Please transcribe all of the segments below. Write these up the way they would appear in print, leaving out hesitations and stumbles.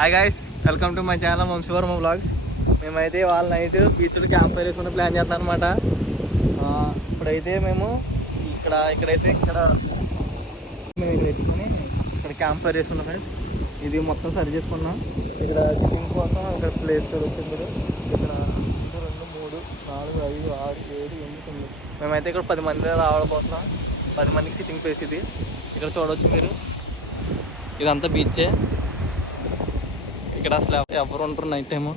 Hi guys, welcome to my channel వంశీవర్మ vlogs. మేమైతే వాళ్ళ night బీచ్లో క్యాంప్ ఫైర్ వేసుకుని ప్లాన్ చేస్తాం అనమాట. ఇప్పుడైతే మేము ఇక్కడైతే మేము పెట్టుకొని ఇక్కడ క్యాంప్ ఫైర్ వేసుకున్నాం ఫ్రెండ్స్. ఇది మొత్తం సరి చేసుకున్నాం. ఇక్కడ సిట్టింగ్ కోసం ఇక్కడ ప్లేస్ దొరుకుతుంది. ఇక్కడ 1 2 3 4 5 6 7 8 9 మేమైతే ఇక్కడ 10 మంది రావడబోతున్నాం. 10 మందికి సిట్టింగ్ ప్లేస్ ఇది. ఇక్కడ చూడవచ్చు మీరు, ఇదంతా బీచే. ఇక్కడ అసలు ఎవరు ఉంటారు నైట్ టైము.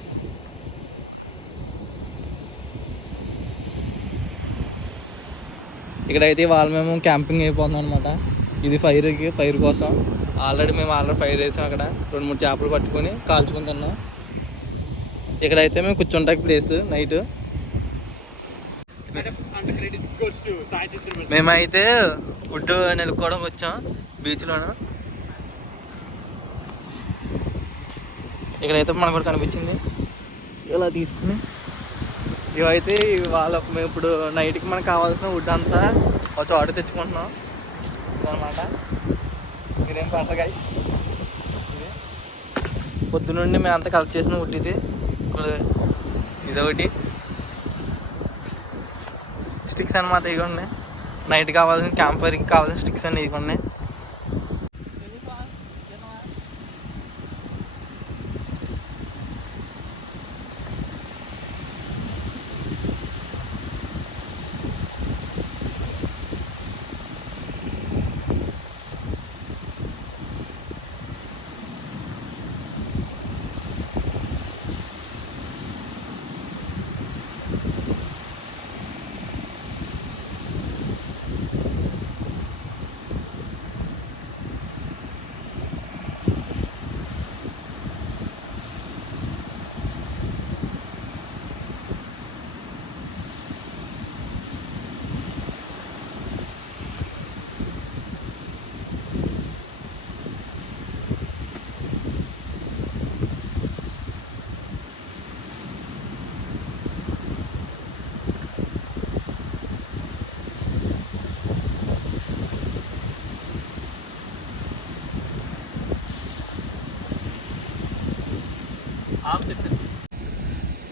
ఇక్కడైతే వాళ్ళు మేము క్యాంపింగ్ అయిపోతున్నాం అనమాట. ఇది ఫైర్ కోసం ఆల్రెడీ ఫైర్ వేసాం. అక్కడ 2-3 చేపలు పట్టుకొని కాల్చుకుని తిన్నాం. ఇక్కడైతే మేము కూర్చుంటాకి ప్లేస్ నైట్. మేమైతే వుడ్ నిలుపుకోవడం వచ్చాం బీచ్లోను. ఇక్కడైతే మనకు కూడా కనిపించింది. ఇలా తీసుకుని ఇవైతే మేము ఇప్పుడు నైట్కి మనకు కావాల్సిన వుడ్ అంతా ఒక చోట తెచ్చుకుంటున్నాం అనమాట. మీరేం పడతారు గైస్. పొద్దునుండి మేము అంతా కలెక్ట్ చేసిన వుడ్ ఇది. ఇదొకటి స్టిక్స్ అనమాట. ఇవి ఉన్నాయి నైట్ కావాల్సిన క్యాంప్ ఫైర్కి కావాల్సిన స్టిక్స్ అన్నీ ఇవి ఉన్నాయి.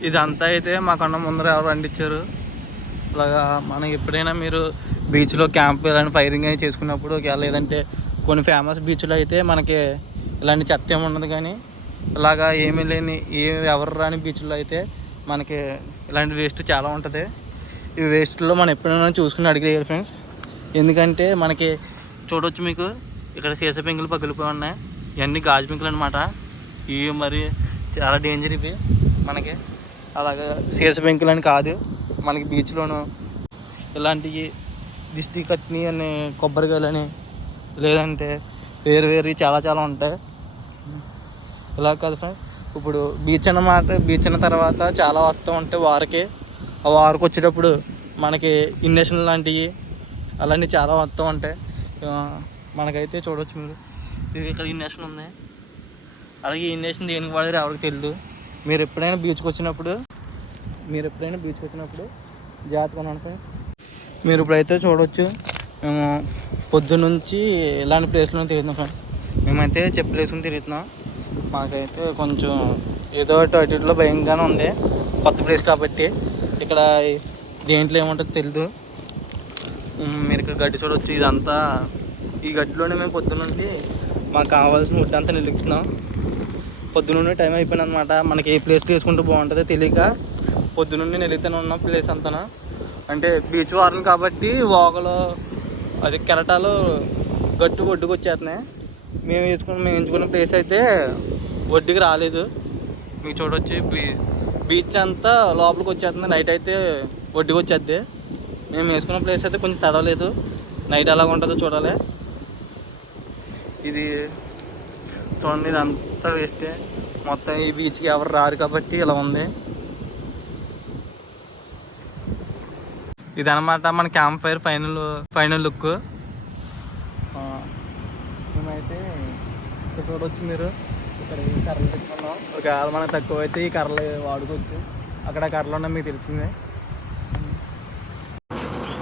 ఇదంతా అయితే మాకన్నా ముందర ఎవరు అంటించారు. ఇలాగా మనకి ఎప్పుడైనా మీరు బీచ్లో క్యాంప్ ఇలాంటి ఫైరింగ్ అయి చేసుకున్నప్పుడు, లేదంటే కొన్ని ఫేమస్ బీచ్లో అయితే మనకి ఇలాంటి చెత్త ఏమి ఉండదు. కానీ ఇలాగా ఏమీ లేని ఎవరు రాని బీచ్లో అయితే మనకి ఇలాంటి వేస్ట్ చాలా ఉంటుంది. ఈ వేస్ట్లో మనం ఎప్పుడైనా చూసుకుని అడిగేయాలి ఫ్రెండ్స్. ఎందుకంటే మనకి చూడవచ్చు మీకు ఇక్కడ సీస పెంకులు పగిలిపోయి ఉన్నాయి. ఇవన్నీ గాజు పెంకులు అనమాట. ఇవి మరి చాలా డేంజర్. ఇవి మనకి అలాగా సీస పెంకులు అని కాదు. మనకి బీచ్లోను ఇలాంటివి దిష్టి కట్ని అని, కొబ్బరికాయలని, లేదంటే వేరు చాలా ఉంటాయి. ఇలా కాదు ఫ్రెండ్స్. ఇప్పుడు బీచ్ అన్న తర్వాత చాలా వస్తూ ఉంటాయి వారికి. ఆ వారికి వచ్చేటప్పుడు మనకి ఇండక్షన్ లాంటివి అలాంటివి చాలా వస్తూ ఉంటాయి. మనకైతే చూడవచ్చు మీరు, ఇది ఇక్కడ ఇండక్షన్ ఉంది. అలాగే ఇండక్షన్ దేనికి వాడారు ఎవరికి తెలియదు. మీరు ఎప్పుడైనా బీచ్కి వచ్చినప్పుడు జాగ్రత్తగా ఉన్నాను ఫ్రెండ్స్. మీరు ఇప్పుడైతే చూడవచ్చు, మేము పొద్దున్నుంచి ఇలాంటి ప్లేస్లో తిరుగుతున్నాం ఫ్రెండ్స్. మేమైతే చెప్పులు వేసుకుని తిరుగుతున్నాం. మాకైతే కొంచెం ఏదో అటులో భయంగానే ఉంది, కొత్త ప్లేస్ కాబట్టి. ఇక్కడ దేంట్లో ఏముంటుందో తెలియదు. మీరు ఇక్కడ గడ్డి చూడవచ్చు. ఇదంతా ఈ గడ్డిలోనే మేము పొద్దున్నుండి మాకు కావాల్సిన వుడ్ అంతా నిలుపుతున్నాం. పొద్దున్నుండి టైం అయిపోయింది అనమాట. మనకి ఏ ప్లేస్లో వేసుకుంటే బాగుంటుందో తెలియక పొద్దున్నుండి నిలుగుతూనే ఉన్నాం ప్లేస్ అంతా. అంటే బీచ్ వారం కాబట్టి వాగులు కెరటాలు ఒడ్డుకు వచ్చేస్తున్నాయి. మేము ఎంచుకున్న ప్లేస్ అయితే ఒడ్డుకి రాలేదు. మీకు చూడవచ్చు బీచ్ అంతా లోపలికి వచ్చేస్తుంది. నైట్ అయితే ఒడ్డుకు వచ్చేద్ది. మేము వేసుకున్న ప్లేస్ అయితే కొంచెం తడవలేదు. నైట్ ఎలాగ ఉంటుందో చూడాలి. ఇది చూడండి, ఇదంతా వేస్తే మొత్తం ఈ బీచ్కి ఎవరు రారు కాబట్టి ఇలా ఉంది. ఇదనమాట మన క్యాంప్ ఫైర్ ఫైనల్ లుక్. మేమైతే ఇక్కడ చూడవచ్చు మీరు, ఇక్కడ ఈ కర్రలు పెట్టుకున్నాం. ఒకవేళ మనకు తక్కువ అయితే ఈ కర్రలు వాడుకోవచ్చు. అక్కడ కర్రలు ఉన్నాయి మీకు తెలిసిందే.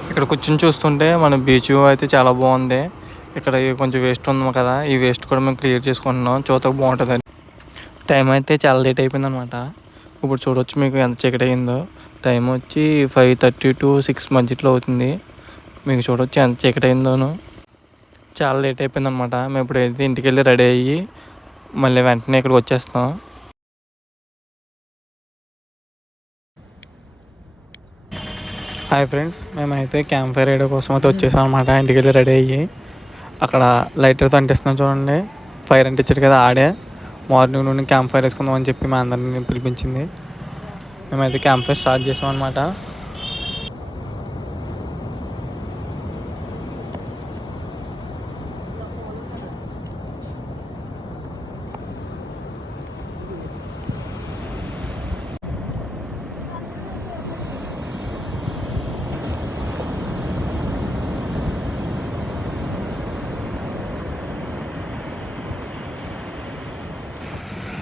ఇక్కడ కూర్చొని చూస్తుంటే మన బీచ్ అయితే చాలా బాగుంది. ఇక్కడ కొంచెం వేస్ట్ ఉంది కదా, ఈ వేస్ట్ కూడా మేము క్లియర్ చేసుకుంటున్నాం. చూతకు బాగుంటుందని. టైం అయితే చాలా లేట్ అయిపోయింది అనమాట. ఇప్పుడు చూడవచ్చు మీకు ఎంత చీకటి అయిందో. టైం వచ్చి 5:30 to 6 మధ్యలో అవుతుంది. మీకు చూడవచ్చు ఎంత చీకటి అయిందోను. చాలా లేట్ అయిపోయింది అనమాట. మేము ఇప్పుడైతే ఇంటికి వెళ్ళి రెడీ అయ్యి మళ్ళీ వెంటనే ఇక్కడికి వచ్చేస్తాం. హాయ్ ఫ్రెండ్స్, మేమైతే క్యాంప్ ఫైర్ రైడ్ కోసం అయితే వచ్చేసాం అనమాట. ఇంటికి వెళ్ళి రెడీ అయ్యి అక్కడ లైటర్తో అంటిస్తున్నాం చూడండి. ఫైర్ అంటించాడు కదా ఆడే. మార్నింగ్ నుండి క్యాంప్ ఫైర్ వేసుకుందాం అని చెప్పి మా అందరిని పిలిపించింది. మేమైతే క్యాంప్ ఫైర్ స్టార్ట్ చేసాం అనమాట.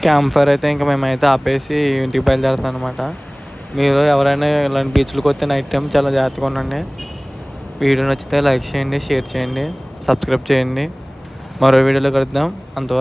క్యాంప్ ఫైర్ అయితే ఇంకా మేమైతే ఆపేసి ఇంటికి బయలుదేరుతాం అనమాట. మీరు ఎవరైనా ఇలాంటి బీచ్లకు వస్తే నైట్ టైం చాలా జాగ్రత్తగా ఉండండి. వీడియో నచ్చితే లైక్ చేయండి, షేర్ చేయండి, సబ్స్క్రైబ్ చేయండి. మరో వీడియోలో కలుద్దాం. అంతవరకు